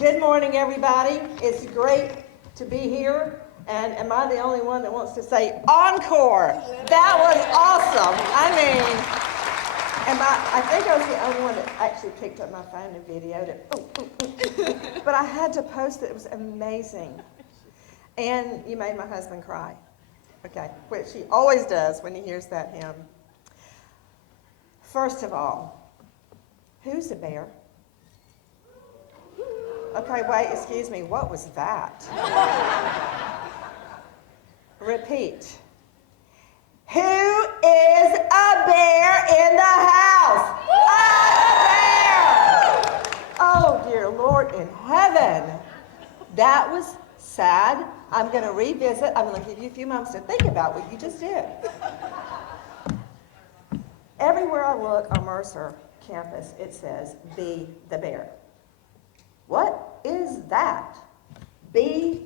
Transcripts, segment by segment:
Good morning, everybody. It's great to be here. And am I the only one that wants to say encore? That was awesome. I think I was the only one that actually picked up my phone and videoed it. But I had to post it. It was amazing. And you made my husband cry. Okay, which he always does when he hears that hymn. First of all, who's a bear? Okay, wait, excuse me, what was that? Repeat. Who is a bear in the house? I'm a bear! Oh, dear Lord in heaven. That was sad. I'm going to revisit. I'm going to give you a few moments to think about what you just did. Everywhere I look on Mercer campus, it says, be the bear. What is that? Be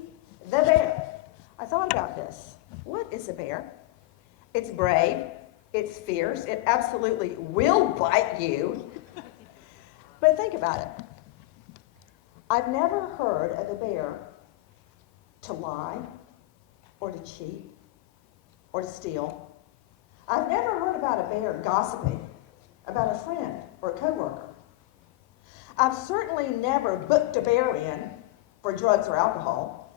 the bear. I thought about this. What is a bear? It's brave. It's fierce. It absolutely will bite you. But think about it. I've never heard of a bear to lie or to cheat or to steal. I've never heard about a bear gossiping about a friend or a coworker. I've certainly never booked a bear in for drugs or alcohol,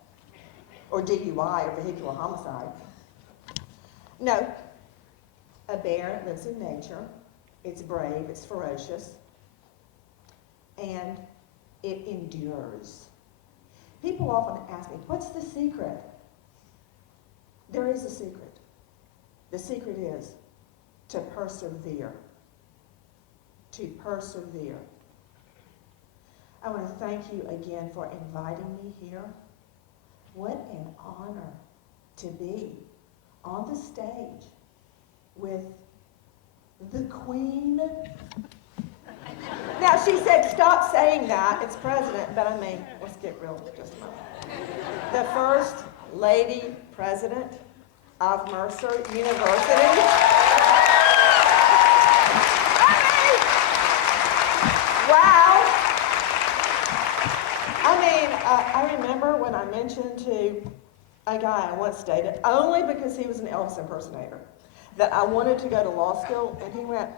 or DUI or vehicular homicide. No, a bear lives in nature. It's brave, it's ferocious, and it endures. People often ask me, what's the secret? There is a secret. The secret is to persevere. To persevere. I want to thank you again for inviting me here. What an honor to be on the stage with the Queen. Now, she said, stop saying that. It's president, but I mean, let's get real just a moment. The first lady president of Mercer University. Wow. I remember when I mentioned to a guy I once dated, only because he was an Elvis impersonator, that I wanted to go to law school, and he went,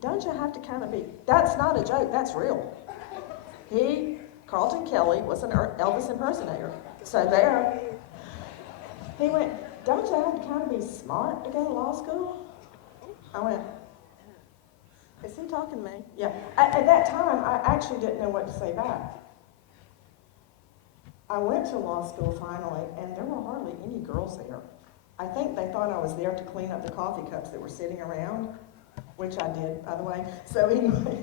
don't you have to kind of be, that's not a joke, that's real. Carlton Kelly, was an Elvis impersonator, so there. He went, don't you have to kind of be smart to go to law school? I went, is he talking to me? Yeah. At that time, I actually didn't know what to say back. I went to law school finally, and there were hardly any girls there. I think they thought I was there to clean up the coffee cups that were sitting around, which I did, by the way. So anyway,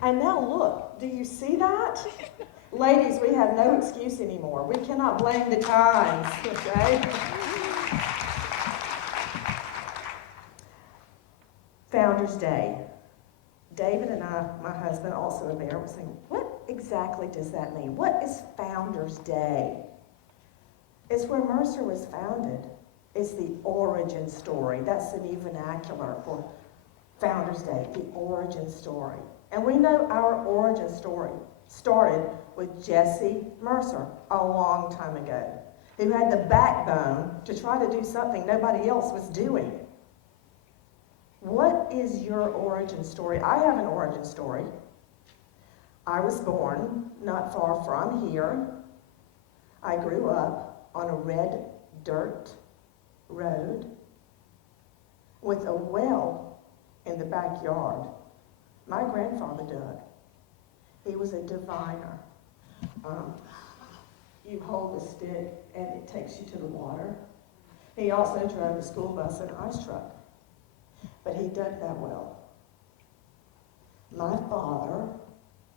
and now look, do you see that? Ladies, we have no excuse anymore. We cannot blame the times, okay? Founders Day. David and I, my husband, also a bear, was saying, what exactly does that mean? What is Founders Day? It's where Mercer was founded. It's the origin story. That's the new vernacular for Founders Day, the origin story. And we know our origin story started with Jesse Mercer a long time ago, who had the backbone to try to do something nobody else was doing. What is your origin story? I have an origin story. I was born not far from here. I grew up on a red dirt road with a well in the backyard. My grandfather dug. He was a diviner. You hold a stick and it takes you to the water. He also drove a school bus and ice truck. But he dug that well. My father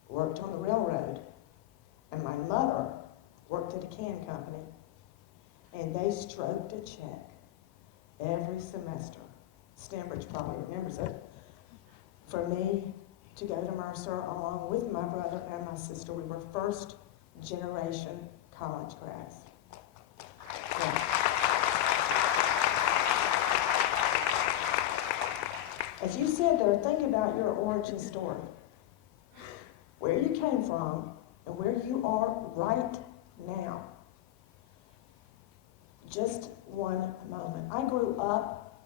worked on the railroad, and my mother worked at a can company, and they stroked a check every semester. Stambridge probably remembers it. For me to go to Mercer along with my brother and my sister, we were first generation college grads. Yeah. As you said there, think about your origin story. Where you came from, and where you are right now. Just one moment. I grew up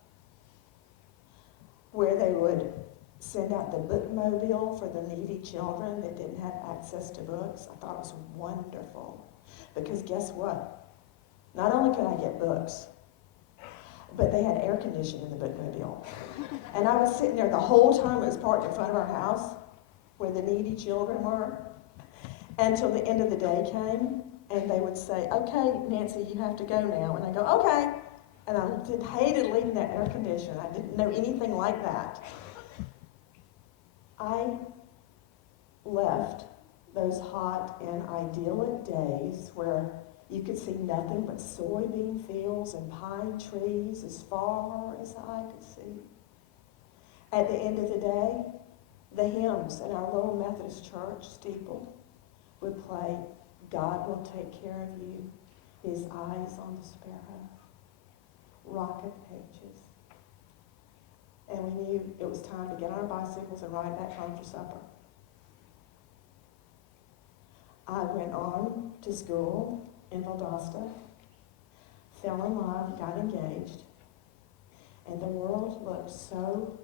where they would send out the bookmobile for the needy children that didn't have access to books. I thought it was wonderful. Because guess what? Not only could I get books, but they had air conditioning in the bookmobile. And I was sitting there the whole time it was parked in front of our house, where the needy children were, until the end of the day came, and they would say, okay, Nancy, you have to go now. And I go, okay. And I hated leaving that air conditioner. I didn't know anything like that. I left those hot and idyllic days where you could see nothing but soybean fields and pine trees as far as I could see. At the end of the day, the hymns in our little Methodist church steeple would play, God will take care of you, his eyes on the sparrow, rocket pages. And we knew it was time to get on our bicycles and ride back home for supper. I went on to school in Valdosta, fell in love, got engaged, and the world looked so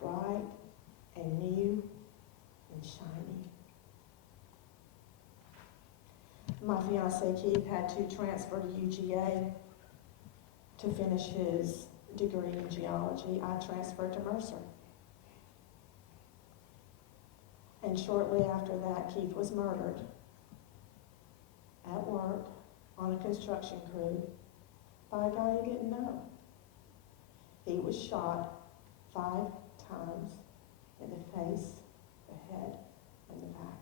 bright and new and shiny. My fiancé Keith had to transfer to UGA to finish his degree in geology. I transferred to Mercer. And shortly after that, Keith was murdered at work on a construction crew by a guy he didn't know. He was shot 5 times in the face, the head, and the back.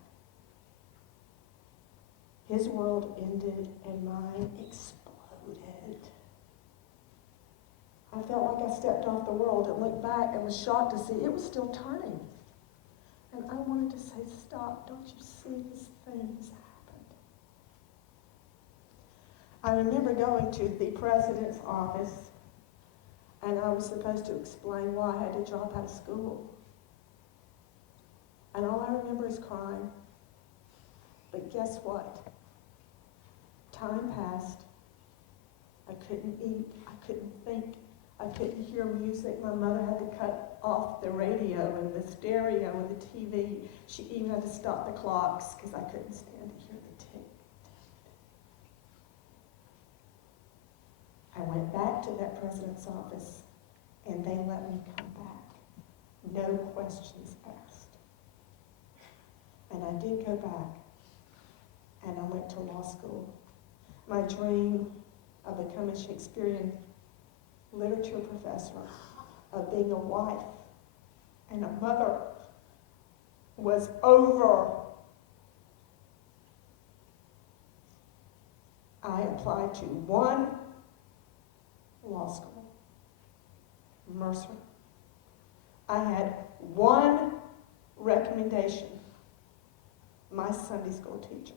His world ended and mine exploded. I felt like I stepped off the world and looked back and was shocked to see it was still turning. And I wanted to say, stop, don't you see this thing has happened? I remember going to the president's office, and I was supposed to explain why I had to drop out of school. And all I remember is crying. But guess what? Time passed. I couldn't eat. I couldn't think. I couldn't hear music. My mother had to cut off the radio and the stereo and the TV. She even had to stop the clocks because I couldn't stand to hear the tick. I went back to that president's office, and they let me come back. No questions asked. And I did go back, and I went to law school. My dream of becoming a Shakespearean literature professor, of being a wife and a mother, was over. I applied to one law school, Mercer. I had one recommendation, my Sunday school teacher.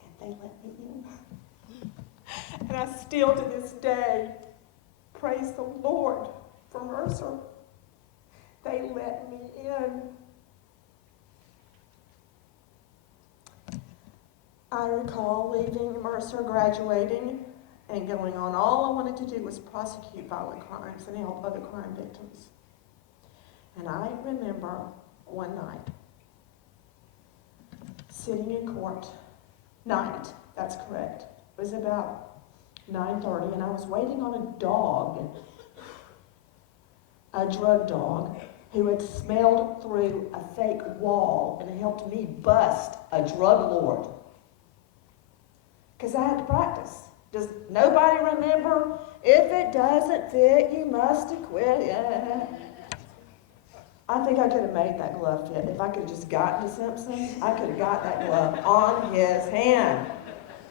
And they let me in. And I still, to this day, praise the Lord for Mercer. They let me in. I recall leaving Mercer, graduating, and going on. All I wanted to do was prosecute violent crimes and help other crime victims. And I remember one night, sitting in court, night, that's correct. It was about 9:30, and I was waiting on a dog, a drug dog, who had smelled through a fake wall and helped me bust a drug lord. Because I had to practice. Does nobody remember? If it doesn't fit, you must acquit. Yeah. I think I could have made that glove fit. If I could have just gotten to Simpson, I could have got that glove on his hand.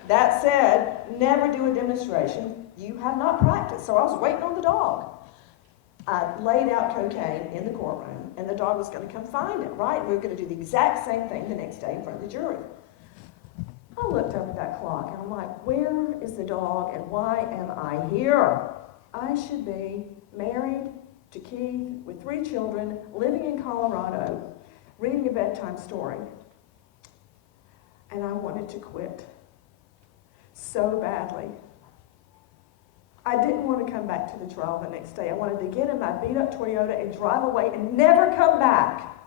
That said, never do a demonstration you have not practiced. So I was waiting on the dog. I laid out cocaine in the courtroom, and the dog was going to come find it, right? And we were going to do the exact same thing the next day in front of the jury. I looked up at that clock, and I'm like, where is the dog, and why am I here? I should be married to Keith with 3 children, living in Colorado, reading a bedtime story. And I wanted to quit so badly. I didn't want to come back to the trial the next day. I wanted to get in my beat-up Toyota and drive away and never come back.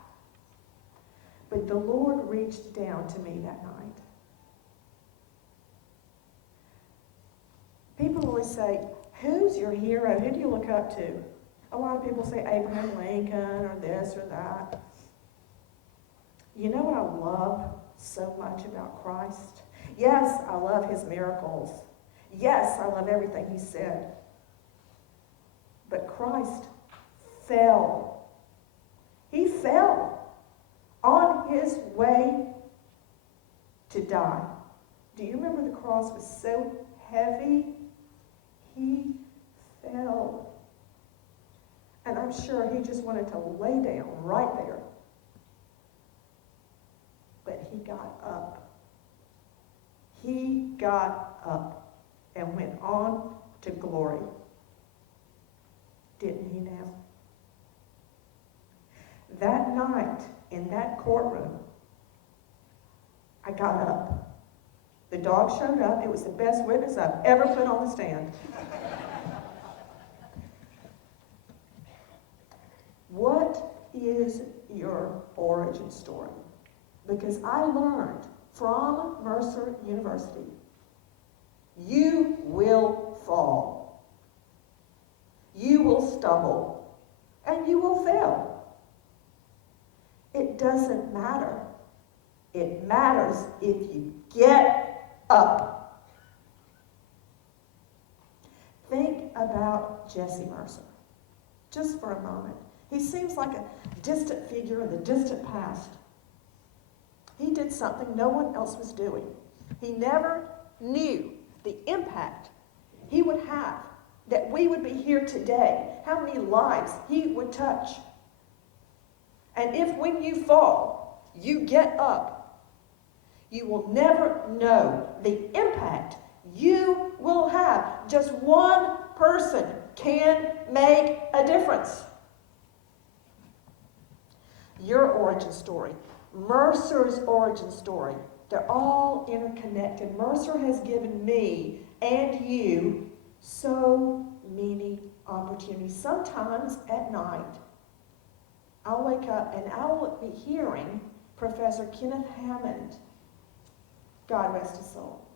But the Lord reached down to me that night. People always say, who's your hero? Who do you look up to? A lot of people say Abraham Lincoln or this or that. You know what I love so much about Christ? Yes, I love his miracles. Yes, I love everything he said. But Christ fell. He fell on his way to die. Do you remember the cross was so heavy? He fell. And I'm sure he just wanted to lay down right there. But he got up. He got up and went on to glory. Didn't he now? That night in that courtroom, I got up. The dog showed up. It was the best witness I've ever put on the stand. What is your origin story? Because I learned from Mercer University, you will fall, you will stumble, and you will fail. It doesn't matter. It matters if you get up. Think about Jesse Mercer, just for a moment. He seems like a distant figure in the distant past. He did something no one else was doing. He never knew the impact he would have, that we would be here today, how many lives he would touch. And if when you fall, you get up, you will never know the impact you will have. Just one person can make a difference. Your origin story, Mercer's origin story, they're all interconnected. Mercer has given me and you so many opportunities. Sometimes at night, I'll wake up and I'll be hearing Professor Kenneth Hammond, God rest his soul,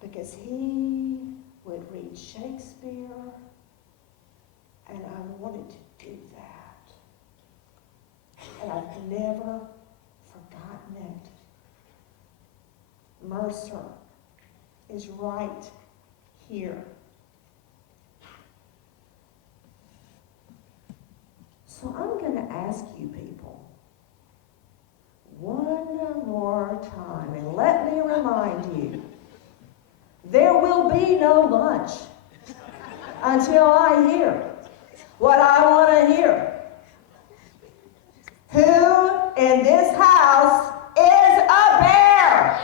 because he would read Shakespeare, and I wanted to do that. And I've never forgotten it. Mercer is right here. So I'm going to ask you people one more time, and let me remind you, there will be no lunch until I hear what I want to hear. Who in this house is a bear?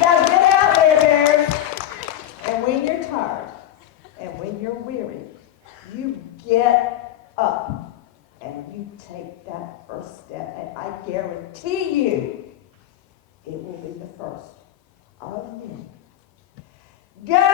Now get out there, bears. And when you're tired and when you're weary, you get up and you take that first step. And I guarantee you, it will be the first of many. Go!